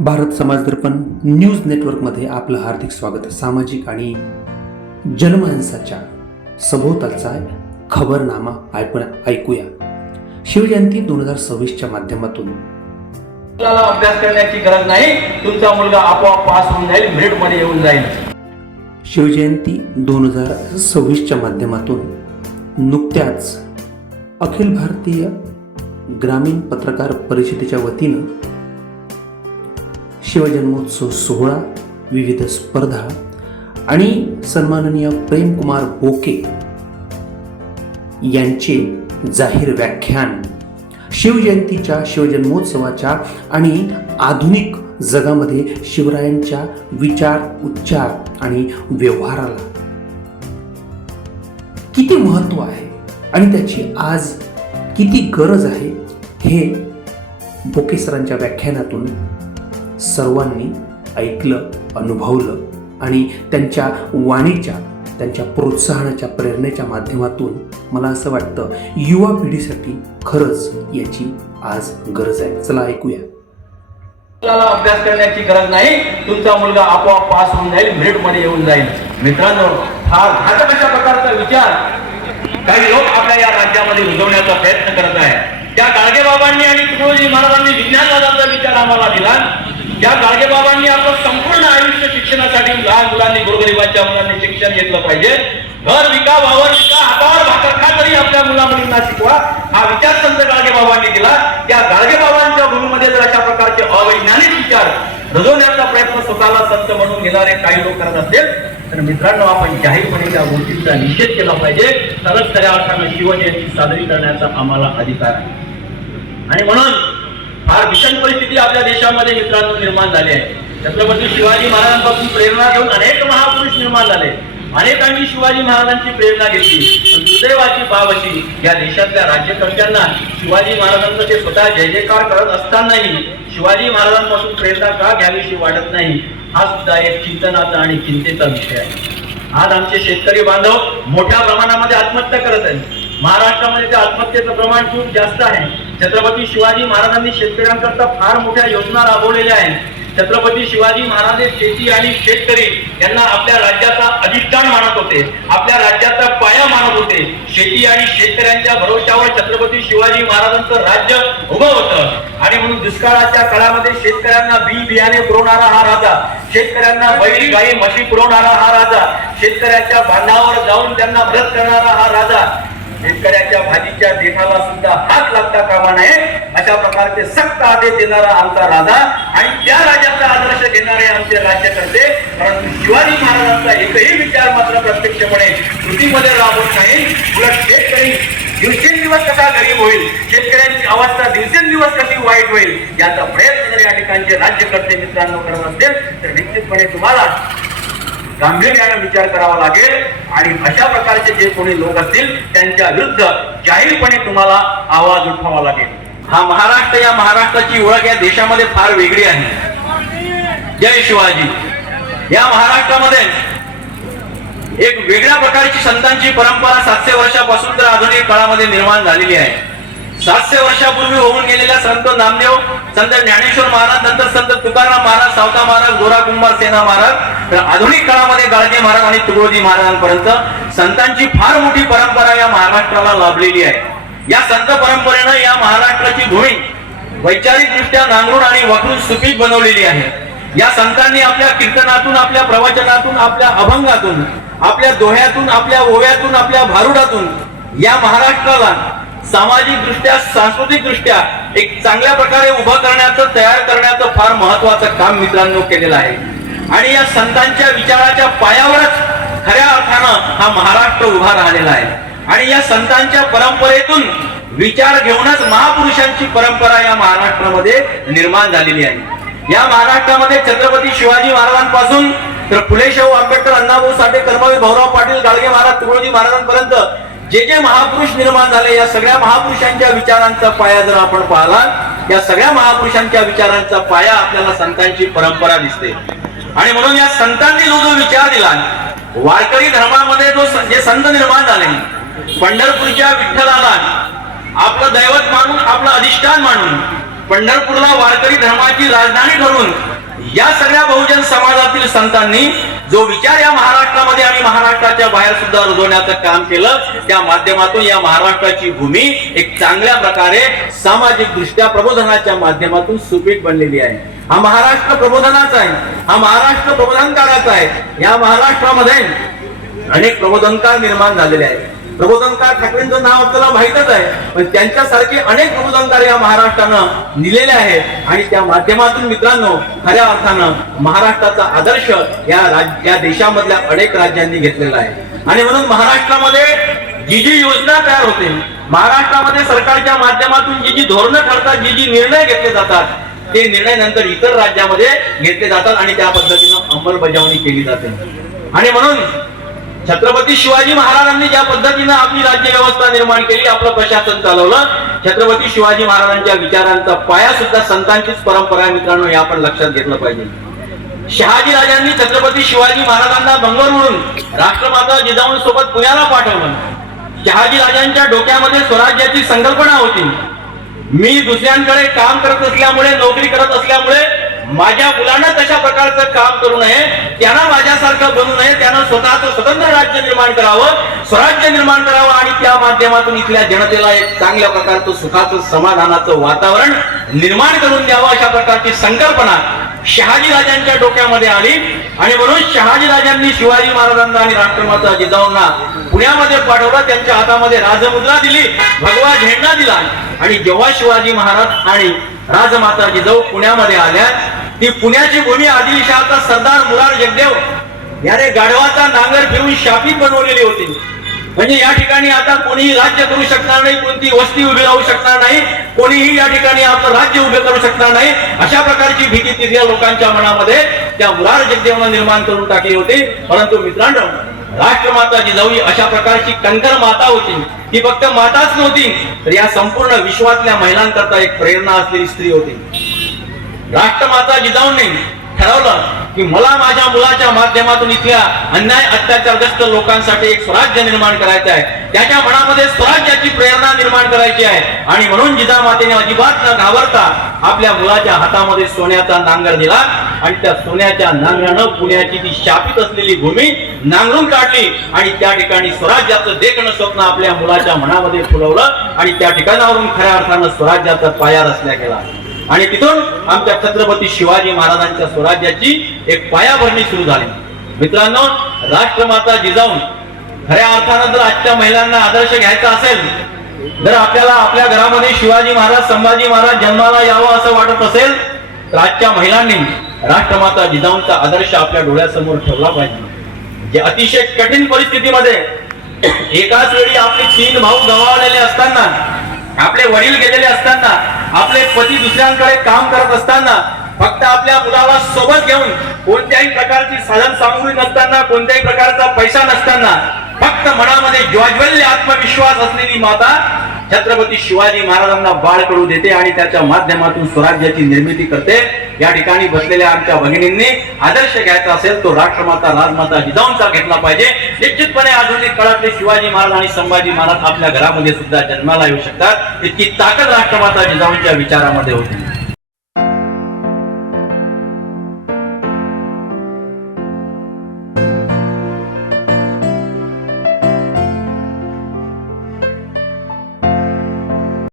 भारत समाज दर्पण न्यूज नेटवर्कमध्ये आपलं हार्दिक स्वागत. सामाजिक आणि जनमानसाच्या सभोवतालचा खबरनामा ऐकूया. शिवजयंती 2026च्या माध्यमातून मुलाला अभ्यास करण्याची गरज नाही, तुमचा मुलगा आपोआप पास होऊन जाईल, मेरिट मध्ये येऊन जाईल. शिवजयंती 2026च्या माध्यमातून नुकत्याच अखिल भारतीय ग्रामीण पत्रकार परिषदेच्या वतीनं शिवजन्मोत्सव सोहळा, विविध स्पर्धा आणि सन्माननीय प्रेमकुमार बोके यांचे जाहीर व्याख्यान शिवजयंतीच्या, शिवजन्मोत्सवाच्या आणि आधुनिक जगामध्ये शिवरायांच्या विचार, उच्चार आणि व्यवहाराला किती महत्त्व आहे आणि त्याची आज किती गरज आहे हे बोके सरांच्या व्याख्यानातून सर्वांनी ऐकलं, अनुभवलं आणि त्यांच्या वाणीच्या, त्यांच्या प्रोत्साहनाच्या, प्रेरणेच्या माध्यमातून मला असं वाटतं युवा पिढीसाठी खरंच याची आज गरज आहे. चला ऐकूया. मुलाला अभ्यास करण्याची गरज नाही, तुमचा मुलगा आपोआप पास होऊन जाईल, मेरिट मध्ये येऊन जाईल. मित्रांनो, हा घातक अशा प्रकारचा विचार काही लोक आपल्या या राज्यामध्ये रुजवण्याचा प्रयत्न करत आहे. त्या गाडगेबाबांनी आणि तुकडोजी महाराजांनी विज्ञानवादाचा विचार आम्हाला दिला. ज्या गाडगेबाबांनी आपलं संपूर्ण आयुष्य शिक्षणासाठी लहान मुलांनी, गोरगरिबांच्या मुलांनी शिक्षण घेतलं पाहिजे. घर विका, वावर विका, हातावर भाकर खा तरी आपल्या मुला-मुलींना शिकवा, हा विचार संत गाडगेबाबांनी दिला. त्या गाडगेबाबांच्या भूमीमध्ये जर अशा प्रकारचे अवैज्ञानिक विचार रुजवण्याचा प्रयत्न स्वतःला संत म्हणून घेणारे काही लोक करत असतील तर मित्रांनो, आपण जाहीरपणे त्या गोष्टींचा निषेध केला पाहिजे. तरच खऱ्या अर्थाने शिवजयंती साजरी करण्याचा आम्हाला अधिकार आहे. आणि म्हणून फार भीषण परिस्थिती आपल्या देशामध्ये मित्रांनो निर्माण झाली आहे. छत्रपती शिवाजी महाराजांपासून प्रेरणा घेऊन अनेक महापुरुष निर्माण झाले. अनेकांनी शिवाजी महाराजांची प्रेरणा घेतली. पण दुर्दैवाची बाब अशी, या देशातल्या राज्यकर्त्यांना शिवाजी महाराजांचं ते स्वतः जय जयकार करत असतानाही शिवाजी महाराजांपासून प्रेरणा का घ्यावीशी वाटत नाही, हा सुद्धा एक चिंतनाचा आणि चिंतेचा विषय आहे. आज आमचे शेतकरी बांधव मोठ्या प्रमाणामध्ये आत्महत्या करत आहेत. महाराष्ट्रामध्ये त्या आत्महत्येचं प्रमाण खूप जास्त आहे. छत्रपती शिवाजी महाराजांनी शेतकऱ्यांकरता फार मोठ्या योजना राबवलेल्या आहेत. छत्रपती शिवाजी महाराज शेती आणि शेतकरी यांना आपल्या राज्याचा अधिष्ठान मानत होते, आपल्या राज्याचा पाया मानत होते. शेती आणि शेतकऱ्यांच्या भरोश्यावर छत्रपती शिवाजी महाराजांचं राज्य उभं होतं. आणि म्हणून दुष्काळाच्या काळामध्ये शेतकऱ्यांना बी बियाणे पुरवणारा हा राजा, शेतकऱ्यांना बैल गाई म्हशी पुरवणारा हा राजा, शेतकऱ्याच्या बांधावर जाऊन त्यांना मदत करणारा हा राजा, शेतकऱ्याच्या भाजीच्या देठाला सुद्धा हात लागता कामा नये अशा प्रकारचे सक्त आदेश देणारा आमचा राजा आणि त्या राजाचा आदर्श घेणारे आमचे राज्यकर्ते. परंतु शिवाजी महाराजांचा एकही विचार मात्र प्रत्यक्षपणे कृतीमध्ये राबवत नाही. उलट शेतकरी दिवसेंदिवस कसा गरीब होईल, शेतकऱ्यांची अवस्था दिवसेंदिवस कशी वाईट होईल याचा प्रयत्न जर या ठिकाणचे राज्यकर्ते मित्रांनो करत असतील तर निश्चितपणे तुम्हाला गांभीर्याने विचार करावा लागेल आणि अशा प्रकारचे जे कोणी लोक असतील त्यांच्या विरुद्ध जाहीरपणे तुम्हाला आवाज उठवावा लागेल. हा महाराष्ट्र, या महाराष्ट्राची ओळख या देशामध्ये फार वेगळी आहे. जय शिवाजी. या महाराष्ट्रामध्ये एक वेगळ्या प्रकारची संतांची परंपरा 700 वर्षापासून तर आधुनिक काळामध्ये निर्माण झालेली आहे. 700 वर्षापूर्वी होऊन गेलेल्या संत नामदेव, संत ज्ञानेश्वर महाराज, नंतर संत तुकाराम महाराज, सावता महाराज, गोरा कुंभार सेना महाराज, तर आधुनिक काळामध्ये गाडगे महाराज आणि तुकडोजी महाराजांपर्यंत संतांची फार मोठी परंपरा या महाराष्ट्राला लाभलेली आहे. या संत परंपरेनं या महाराष्ट्राची भूमी वैचारिक दृष्ट्या नांगरून आणि वखरून सुपीक बनवलेली आहे. या संतांनी आपल्या कीर्तनातून, आपल्या प्रवचनातून, आपल्या अभंगातून, आपल्या दोह्यातून, आपल्या ओव्यातून, आपल्या भारुडातून या महाराष्ट्राला सामाजिक दृष्ट्या, सांस्कृतिक दृष्ट्या एक चांगल्या प्रकारे उभं करण्याचं, तयार करण्याचं फार महत्वाचं काम मित्रांनो केलेलं आहे. आणि या संतांच्या विचाराच्या पायावरच खऱ्या अर्थानं हा महाराष्ट्र उभा राहिलेला आहे. आणि या संतांच्या परंपरेतून विचार घेऊनच महापुरुषांची परंपरा या महाराष्ट्रामध्ये निर्माण झालेली आहे. या महाराष्ट्रामध्ये छत्रपती शिवाजी महाराजांपासून तर फुले शाहू आंबेडकर, अण्णाभाऊ साठे, कर्मवीर भाऊराव पाटील, गाडगे महाराज, तुकडोजी महाराजांपर्यंत जे जे महापुरुष निर्माण झाले, या सगळ्या महापुरुषांच्या विचारांचा पाया जर आपण पाहिला, या सगळ्या महापुरुषांच्या विचारांचा पाया आपल्याला संतांची परंपरा दिसते. आणि म्हणून या संतांनी जो विचार दिला, वारकरी धर्मामध्ये जे संत निर्माण झाले, पंढरपूरच्या विठ्ठलाला आपलं दैवत मानून, आपलं अधिष्ठान मानून पंढरपूरला वारकरी धर्माची राजधानी ठरवून या सगळ्या बहुजन समाजातील संतांनी जो विचार या महाराष्ट्रामध्ये आणि महाराष्ट्राच्या बाहेर सुद्धा रुजवण्याचं काम केलं, त्या माध्यमातून या महाराष्ट्राची भूमी एक चांगल्या प्रकारे सामाजिक दृष्ट्या प्रबोधनाच्या माध्यमातून सुपीक बनलेली आहे. हा महाराष्ट्र प्रबोधनाचा आहे, हा महाराष्ट्र प्रबोधनकाराचा आहे. या महाराष्ट्रामध्ये अनेक प्रबोधनकार निर्माण झालेले आहेत. प्रबोधनकार ठाकरेंचं नाव आपल्याला माहितच आहे, पण त्यांच्यासारखे अनेक प्रबोधनकार या महाराष्ट्रानं दिलेले आहेत आणि त्या माध्यमातून मित्रांनो खऱ्या अर्थानं महाराष्ट्राचा आदर्श या देशामधल्या अनेक राज्यांनी घेतलेला आहे. आणि म्हणून महाराष्ट्रामध्ये जी योजना तयार होते, महाराष्ट्रामध्ये सरकारच्या माध्यमातून जी धोरणं ठरतात, जी निर्णय घेतले जातात, ते निर्णय नंतर इतर राज्यामध्ये घेतले जातात आणि त्या पद्धतीनं अंमलबजावणी केली जाते. आणि म्हणून छत्रपती शिवाजी महाराजांनी ज्या पद्धतीनं आपली राज्य व्यवस्था निर्माण केली, आपलं प्रशासन चालवलं, छत्रपती शिवाजी महाराजांच्या विचारांचा पाया सुद्धा संतांचीच परंपरा आहे. मित्रांनो, हे आपण लक्षात घेतलं पाहिजे. शहाजी राजांनी छत्रपती शिवाजी महाराजांना बंगळुरूहून राष्ट्रमाता जिजाऊंसोबत पुण्याला पाठवलं. शहाजी राजांच्या डोक्यामध्ये स्वराज्याची संकल्पना होती. मी दुसऱ्यांकडे काम करत असल्यामुळे, नोकरी करत असल्यामुळे माझ्या मुलांना तशा प्रकारचं काम करू नये, त्यांना माझ्यासारखं बनू नये, त्यांना स्वतःचं स्वतंत्र राज्य निर्माण करावं, स्वराज्य निर्माण करावं आणि त्या माध्यमातून इथल्या जनतेला एक चांगल्या प्रकारचं सुखाचं समाधानाचं वातावरण निर्माण करून द्यावं, अशा प्रकारची संकल्पना शहाजी राजांच्या डोक्यामध्ये आली. आणि म्हणून शहाजी राजांनी शिवाजी महाराजांना आणि राष्ट्रमाता जिजाऊंना पुण्यामध्ये पाठवलं. त्यांच्या हातामध्ये राजमुद्रा दिली, भगवा झेंडा दिला आणि जेव्हा शिवाजी महाराज आणि राजमाता जिजाऊ पुण्यामध्ये आल्या, ती पुण्याची भूमी आदिलशहाचा सरदार मुरार जगदेव याने गाढवाचा नांगर फिरून शापित बनवलेली होती. म्हणजे या ठिकाणी आता कोणीही राज्य करू शकणार नाही, कोणती वस्ती उभी राहू शकणार नाही, कोणीही या ठिकाणी आपलं राज्य उभे करू शकणार नाही, अशा प्रकारची भीती तिथल्या लोकांच्या मनामध्ये त्या मुरार जगदेवनं निर्माण करून टाकली होती. परंतु मित्रांनो, राष्ट्रमाता जिजाऊ अशा प्रकारची कंकर माता होती. ती फक्त माताच नव्हती, तर या संपूर्ण विश्वातल्या महिलांकरता एक प्रेरणा असलेली स्त्री होती. राष्ट्रमाता जिजाऊंनी ठरवलं की मला माझ्या मुलाच्या माध्यमातून इथल्या अन्याय अत्याचारग्रस्त लोकांसाठी एक स्वराज्य निर्माण करायचं आहे, त्याच्या मनामध्ये स्वराज्याची प्रेरणा निर्माण करायची आहे. आणि म्हणून जिजामातेने अजिबात न घाबरता आपल्या मुलाच्या हातामध्ये सोन्याचा नांगर दिला आणि त्या सोन्याच्या नांगरानं पुण्याची ती शापित असलेली भूमी नांगरून काढली आणि त्या ठिकाणी स्वराज्याचं देखणं स्वप्न आपल्या मुलाच्या मनामध्ये फुलवलं आणि त्या ठिकाणावरून खऱ्या अर्थानं स्वराज्याचा पाया रचला गेला. आणि तिथून आमच्या छत्रपती शिवाजी महाराजांच्या स्वराज्याची एक पायाभरणी सुरू झाली. मित्रांनो, राष्ट्रमाता जिजाऊ खऱ्या अर्थानं जर आजच्या महिलांना आदर्श घ्यायचा असेल, जर आपल्याला आपल्या घरामध्ये शिवाजी महाराज, संभाजी महाराज जन्माला यावं असं वाटत असेल, तर आजच्या महिलांनी राष्ट्रमाता जिजाऊंचा आदर्श आपल्या डोळ्यासमोर ठेवला पाहिजे. जे अतिशय कठीण परिस्थितीमध्ये एकाच वेळी आपले 3 भाऊ गमावलेले असताना, आपले वडील गेलेले असताना, आपले पती दुसऱ्यांकडे काम करत असताना, फक्त आपल्या मुलाला सोबत घेऊन कोणत्याही प्रकारची साधन सामुग्री नसताना, कोणत्याही प्रकारचा पैसा नसताना, फक्त मनामध्ये ज्वाज्वल्य आत्मविश्वास असलेली माता छत्रपती शिवाजी महाराजांना बाळ करू देते आणि त्याच्या माध्यमातून स्वराज्याची निर्मिती करते. या ठिकाणी बसलेल्या आमच्या भगिनींनी आदर्श घ्यायचा असेल तो राष्ट्रमाता राजमाता जिजाऊंचा घेतला पाहिजे. निश्चितपणे आधुनिक काळातले शिवाजी महाराज आणि संभाजी महाराज आपल्या घरामध्ये सुद्धा जन्माला येऊ शकतात. इतकी ताकद राष्ट्रमाता जिजाऊंच्या विचारामध्ये होती.